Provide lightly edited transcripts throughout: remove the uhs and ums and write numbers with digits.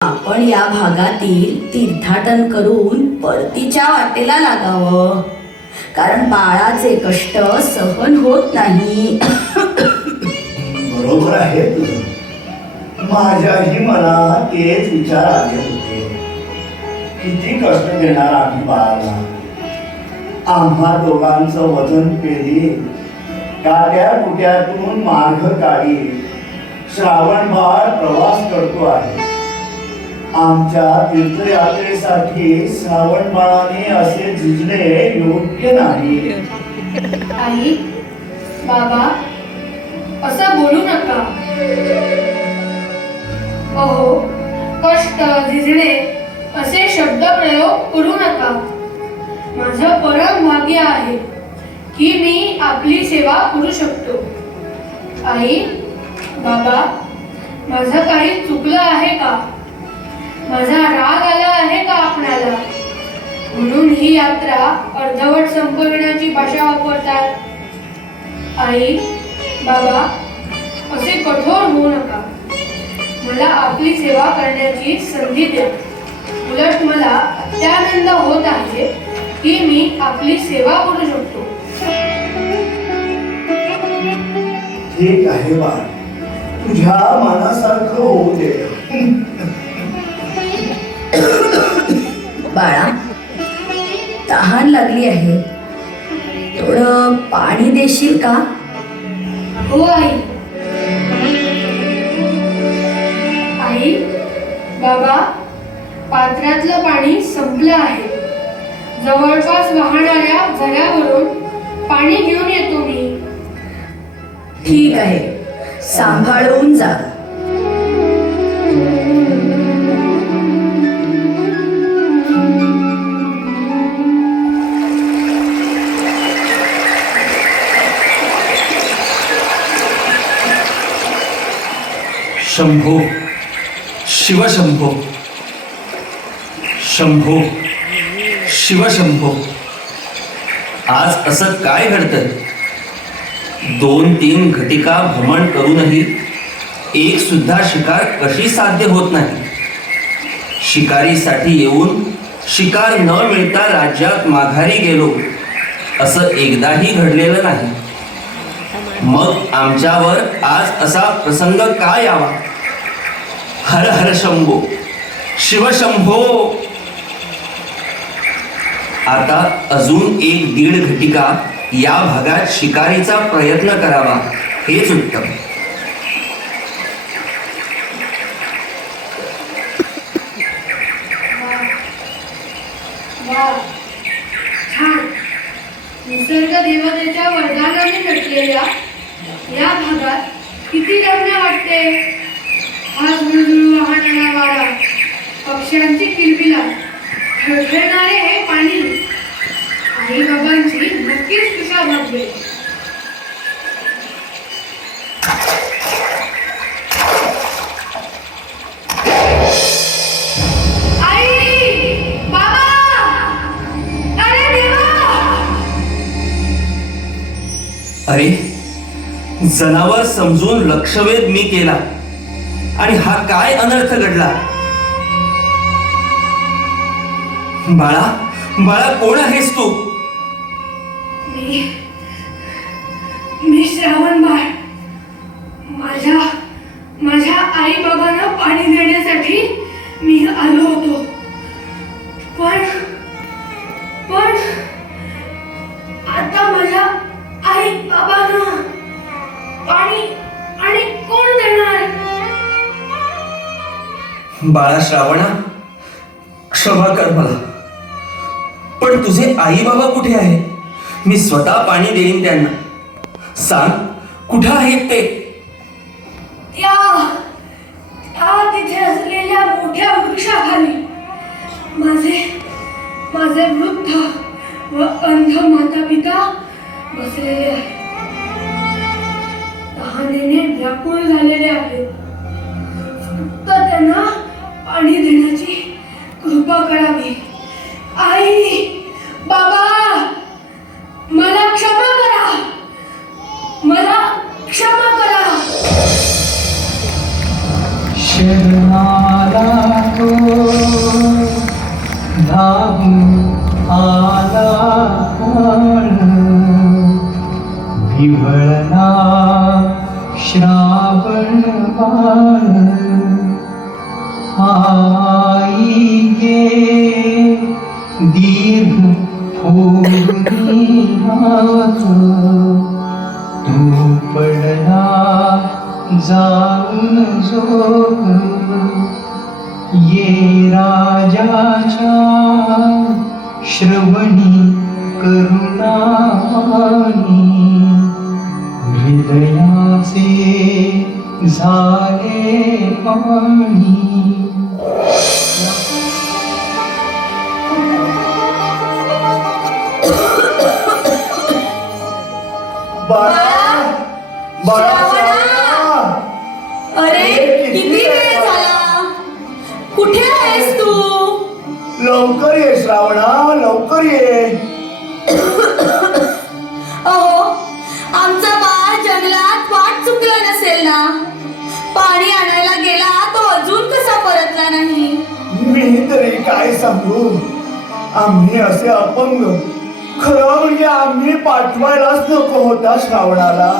आपण या भागातील तीर्थाटन करून परतीच्या वाटेला लागावं, कारण बाळाचे कष्ट सहन होत नाही. बरोबर आहे तुझं. माझ्याही मनात तेच विचार आले होते. किती कष्ट देणार आम्ही बाळाला. आम्हा दोघांचं वजन पेली, काट्या कुट्यातून मार्ग काढी श्रावणभर प्रवास करतो आहे. आमच्या तीर्थयात्रेसाठी श्रावण बाळाने असे झुजणे योग्य नाही. आई, बाबा, असं बोलू नका. अहो, कष्ट, झिजणे असे शब्द प्रयोग करू नका. माझं परम भाग्य आहे की मी आपली सेवा करू शकतो. आई, बाबा, माझं काही चुकलं आहे का? माझा राग आला आहे का आपणाला? म्हणून ही यात्रा अर्धवट संपविण्याची भाषा वापरतात. आई, बाबा, असे कठोर होऊ नका. मला आपली सेवा करण्याची संधी द्या. उलट मला अत्यानंद होत आहे की मी आपली सेवा करू शकतो. ठीक आहे बाळ, तुझ्या मनासारखं होऊ दे. बाळा, तहान लागली आहे, थोडं पाणी देशील का? हो आई. आई, बाबा, पात्रातलं पाणी संपलं आहे. जवळपास वाहणाऱ्या झऱ्यावरून पाणी घेऊन येतो मी. ठीक आहे, सांभाळून जा. शंभो शिवशंभो, शंभो शिवशंभो. आज असं काय घडतंय? 2-3 घटिका भ्रमण करूनही एक सुद्धा शिकार कशी साध्य होत नाही. शिकारीसाठी येऊन शिकार न मिळता राज्यात माघारी गेलो असं एकदाही घडलेलं नाही. मग आमच्यावर आज असा प्रसंग का यावा? हर हर शंभो, शिवशंभो. आता अजून 1-1.5 घटिका या भागात शिकारीचा प्रयत्न करावा हेच उत्तम. वा, छान. निसर्ग देवतेच्या वरदानाने नटलेल्या या भागात किती रम्य वाटते. हा झुळझुळ वाहणारा वारा, पक्ष्यांची किलबिलाट, खळखळणारे हे पाणी. आई बाबांची नक्कीच तुषा भागवे. आई, बाबा, अरे देवा. अरे, जनावर समजून लक्षवेध मी केला आणि हा काय अनर्थ घडला? बाळा, बाळा, कोण आहेस तू? मी श्रावण बाळ. माझ्या आई बाबांना पाणी देण्यासाठी मी आलो होतो. पण आता माझ्या आई बाबांना पाणी आणि कोण देणार? बाळा श्रावणा, क्षमा कर मला, पण तुझे आई बाबा कुठे आहे? मी स्वतः पाणी देईन त्यांना. सांग, कुठं आहेत ते? त्या तिथे असलेल्या मोठ्या वृक्षाखाली माझे वृद्ध व अंध माता पिता बसलेले आहेत. तहानेने व्याकुळ झालेले आहेत. फक्त त्यांना पाणी देण्याची कृपा करावी. आई, बाबा, मला क्षमा करा. मला क्षमा करा. शरणाला आई गे दीर्घ फोडणी हात तू पडला जाऊन झोप ये राजाच्या श्रवणी करुणावाणी हृदयाचे झाले पाणी बाळा बाळा श्रावणा! अरे किती वेळ झाला, कुठे आहेस तू? लवकर ये श्रावणा, लवकर ये. अहो, आमचा बाळ जंगलात वाट चुकला नसेल ना? पाणी आणायला गेला तो अजून कसा परतला नाही? मी तरी काय सांगू, आम्ही असे अपंग, खरं म्हणजे आम्ही पाठवायलाच नको होता श्रावणाला.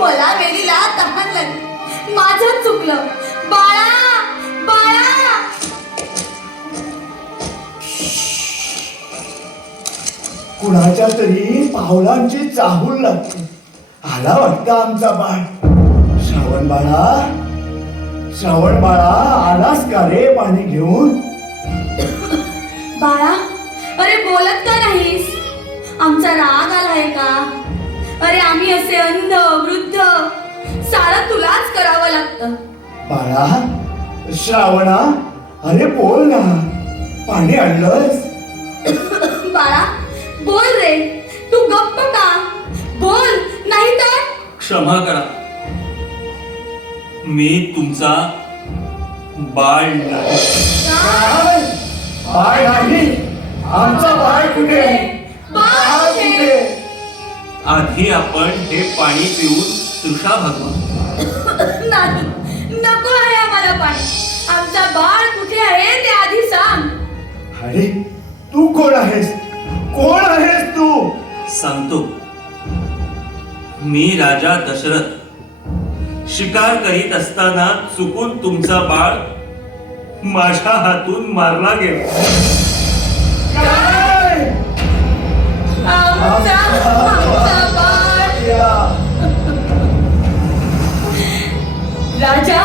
मला वेळीला तहान लागली, माझं चुकलं. बाळा बाळा. कुणाच्या तरी पावलांची चाहूल लागते. आला वाटतं आमचा बाळ. श्रावण बाळा, श्रावण बाळा, आलास का रे पाणी घेऊन? बाळा, अरे बोलत का नाहीस? आमचा राग आलाय का? अरे आम्ही असे अंध वृद्ध, सारं तुलाच करावं लागतं. बाळा, श्रावणा, अरे बोल ना, पाणी आणलंस? बाळा बोल रे, तू गप्प का? बोल, नाही तर. क्षमा करा, मी तुमचा बाळ नाही. काय? बाळ नाही? आमचा बाळ कुठे? बाळ कुठे? आधी आपण हे पाणी पिऊन तृषा भागवा. नाही, नको आहे आम्हाला पाणी. आमचा बाळ कुठे आहे ते आधी सांग. अरे तू कोण आहेस? कोण आहेस तू? सांगतो, मी राजा दशरथ. शिकार करीत असताना चुकून तुमचा बाळ माझ्या हातून मारला गेला. काय? आमचा बाळ. राजा,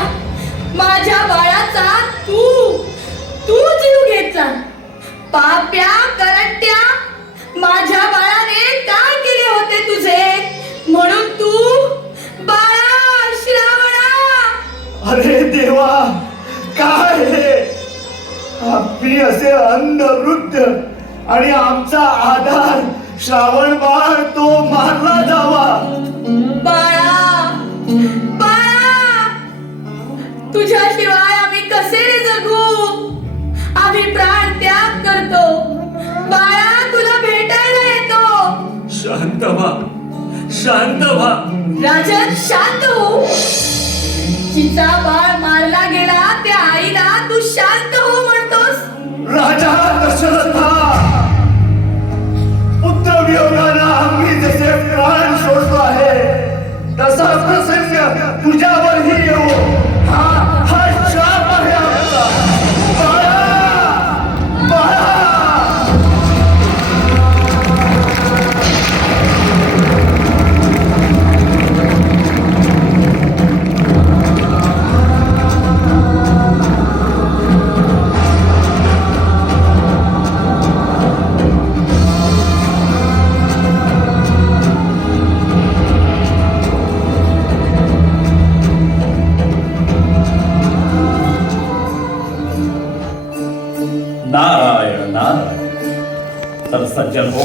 माझ्या बाळाचा तू जीव घेतला. पाप्या करट्या, माझ्या बाळाने काय केले होते तुझे, म्हणून तू बाळा श्रावणा. अरे देवा, काय हे? आम्ही असे अंध वृद्ध आणि आमचा आधार श्रावण बाळ तो मारला जावा. बाळा बाळा, तुझ्याशिवाय आम्ही कसे रे जगू? आम्ही प्राण त्याग करतो. बाळा तुला भेटायला येतो. शांत व्हा, शांत व्हा. राजन शांत हो. तिचा बाळ मारला गेला त्या आईला तू शांत हो म्हणतोस? राजा दशरथा, पुत्र वियोगानं आम्ही जसे प्राण सोडतो आहे तसा प्रसंग तुझ्यावरही येऊ. हा शाप आहे आमचा. बाळा, बाळा. नारायण नारायण. तर सज्जन हो,